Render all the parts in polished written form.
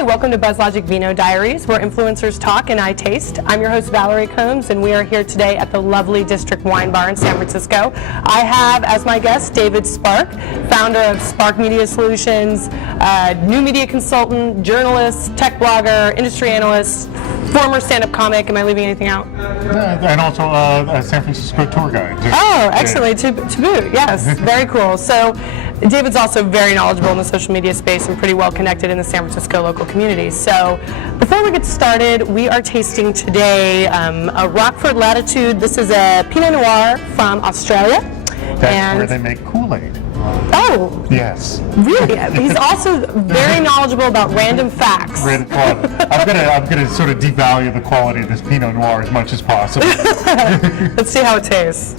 Hi, welcome to BuzzLogic Vino Diaries, where influencers talk and I taste. I'm your host, Valerie Combs, and we are here today at the lovely District Wine Bar in San Francisco. I have as my guest David Spark, founder of Spark Media Solutions, new media consultant, journalist, tech blogger, industry analyst, former stand-up comic. Am I leaving anything out? And also a San Francisco tour guide. Oh, excellent. To boot. Yes, very cool. So David's also very knowledgeable in the social media space and pretty well connected in the San Francisco local community. So before we get started, we are tasting today a Rockford Latitude. This is a Pinot Noir from Australia. That's where they make Kool-Aid. Oh. Yes. Really? He's also very knowledgeable about random facts. I'm gonna sort of devalue the quality of this Pinot Noir as much as possible. Let's see how it tastes.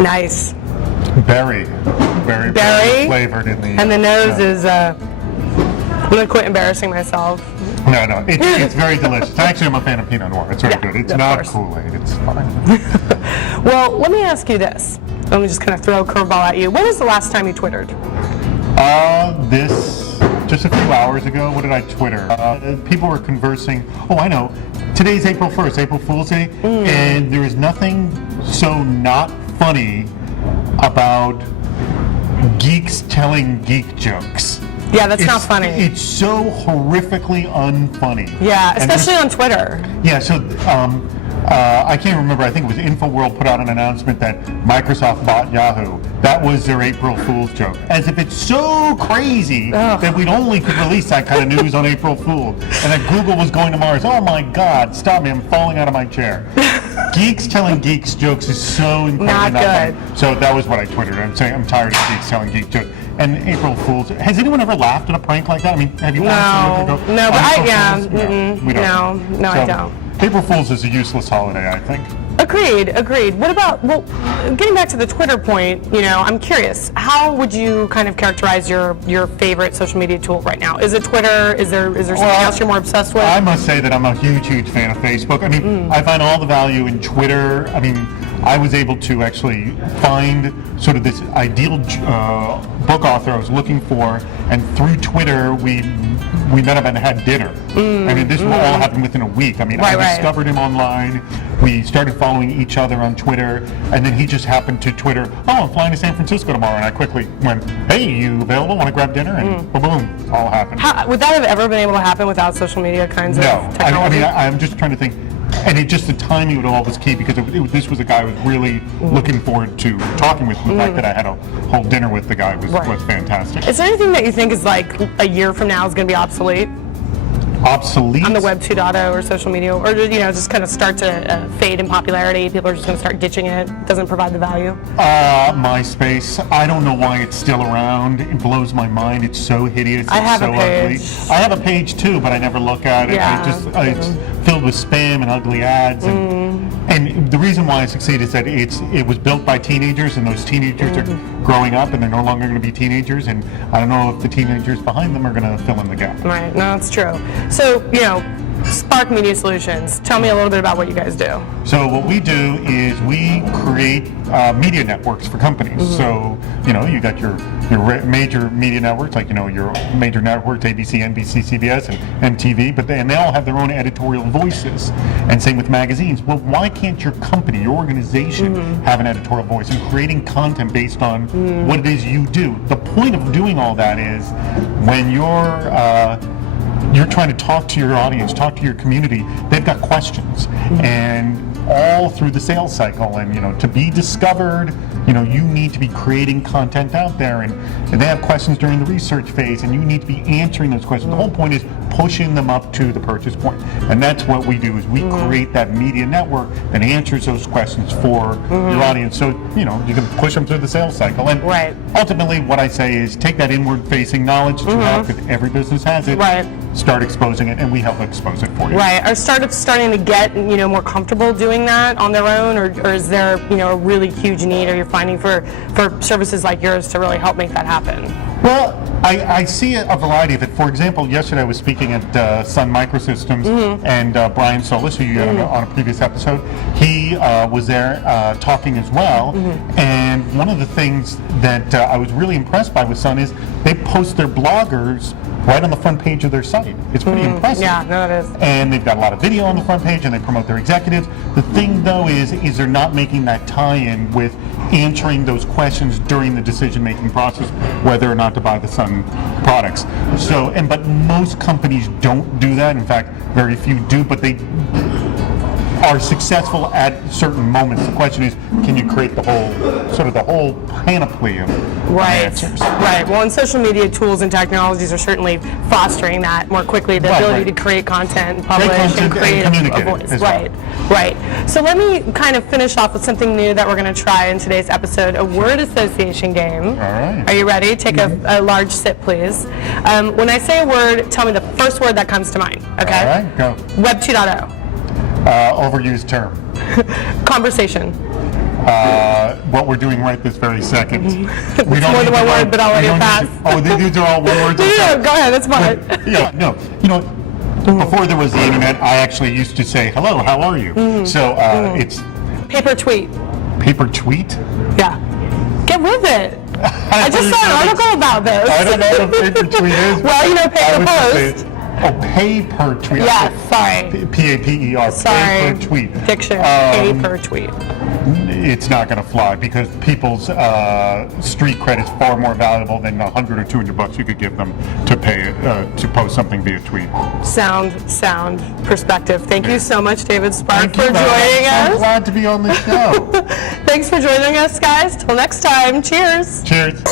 Nice. Very flavored in the. And the nose is. I'm gonna quit embarrassing myself. No, it's very delicious. Actually, I'm a fan of Pinot Noir. It's very good. It's not Kool-Aid. It's fine. Well, let me ask you this. Let me just kind of throw a curveball at you. When was the last time you Twittered? Just a few hours ago. What did I Twitter? People were conversing. Oh, I know. Today's April 1st, April Fool's Day, and there is nothing so not funny about geeks telling geek jokes. Yeah, that's not funny. It's so horrifically unfunny. Yeah, especially on Twitter. Yeah, so I can't remember. I think it was InfoWorld put out an announcement that Microsoft bought Yahoo. That was their April Fool's joke. As if it's so crazy that we'd only could release that kind of news on April Fool. And that Google was going to Mars. Oh my God, stop me, I'm falling out of my chair. Geeks telling geeks jokes is so incredibly not good. Funny. So that was what I Twittered. I'm saying I'm tired of geeks telling geek jokes. And April Fool's. Has anyone ever laughed at a prank like that? I mean, have you watched it? No, but I don't. April Fool's is a useless holiday, I think. Agreed. What about, getting back to the Twitter point, I'm curious, how would you kind of characterize your favorite social media tool right now? Is it Twitter? Is there something else you're more obsessed with? I must say that I'm a huge fan of Facebook. I mean, I find all the value in Twitter. I mean, I was able to actually find sort of this ideal book author I was looking for, and through Twitter we met up and had dinner. I mean, this all happened within a week. I mean, I discovered him online. We started following each other on Twitter, and then he just happened to Twitter, oh, I'm flying to San Francisco tomorrow, and I quickly went, hey, you available? Want to grab dinner? And boom, it all happened. Would that have ever been able to happen without social media kinds of technology? No, I'm just trying to think. And the timing of it all was key, because this was a guy I was really looking forward to talking with. The fact that I had a whole dinner with the guy was fantastic. Is there anything that you think is like a year from now is going to be obsolete? Obsolete? On the Web 2.0 or social media, or just kind of start to fade in popularity? People are just going to start ditching it? Doesn't provide the value? MySpace. I don't know why it's still around. It blows my mind. It's so hideous. I have so a page. Ugly. I have a page too, but I never look at it. Yeah. It's filled with spam and ugly ads. And the reason why I succeed is that it was built by teenagers, and those teenagers are growing up, and they're no longer going to be teenagers, and I don't know if the teenagers behind them are going to fill in the gap. Right, no, that's true. So, Spark Media Solutions, tell me a little bit about what you guys do. So what we do is we create media networks for companies. So, you got your major media networks, like, your major networks, ABC, NBC, CBS, and MTV, but they all have their own editorial voices. And same with magazines. Well, why can't your company, your organization, have an editorial voice and creating content based on what it is you do? The point of doing all that is when you're trying to talk to your audience, talk to your community, they've got questions. And all through the sales cycle, and to be discovered, you need to be creating content out there, and they have questions during the research phase, and you need to be answering those questions. The whole point is pushing them up to the purchase point, and that's what we do, is we create that media network that answers those questions for your audience, so you can push them through the sales cycle. And ultimately what I say is take that inward facing knowledge that you have, because every business has it, start exposing it, and we help expose it for you. Right. Are startups starting to get more comfortable doing that on their own, or is there a really huge need? Are you finding for services like yours to really help make that happen? Well, I see a variety of it. For example, yesterday I was speaking at Sun Microsystems, and Brian Solis, who you had on a previous episode, he was there talking as well. And one of the things that I was really impressed by with Sun is they post their bloggers right on the front page of their site. It's pretty impressive. Yeah, no, it is. And they've got a lot of video on the front page, and they promote their executives. The thing, though, is they're not making that tie-in with answering those questions during the decision-making process, whether or not to buy the Sun products. So, but most companies don't do that. In fact, very few do, but they are successful at certain moments. The question is, can you create the whole panoply of answers? Right. Well, and social media tools and technologies are certainly fostering that more quickly. The ability to create content and publish and create a voice. Right. So let me kind of finish off with something new that we're going to try in today's episode, a word association game. All right. Are you ready? Take a large sip, please. When I say a word, tell me the first word that comes to mind. Okay? All right, go. Web 2.0. Overused term. Conversation. What we're doing right this very second. It's more than one word, but I'll let you pass. These are all one words. Yeah, go ahead, that's fine. Before there was the internet, I actually used to say, hello, how are you? So it's... Paper tweet. Paper tweet? Yeah. Get with it. I just saw an article about this. I don't know what a paper tweet is. Well, paper post. Pay per tweet. Yeah, sorry. P-A-P-E-R. Pay per tweet. Diction. Pay per tweet. It's not going to fly because people's street credit's far more valuable than $100 or $200 you could give them to pay to post something via tweet. Sound perspective. Thank you so much, David Spark, for joining us. I'm glad to be on the show. Thanks for joining us, guys. Till next time. Cheers. Cheers.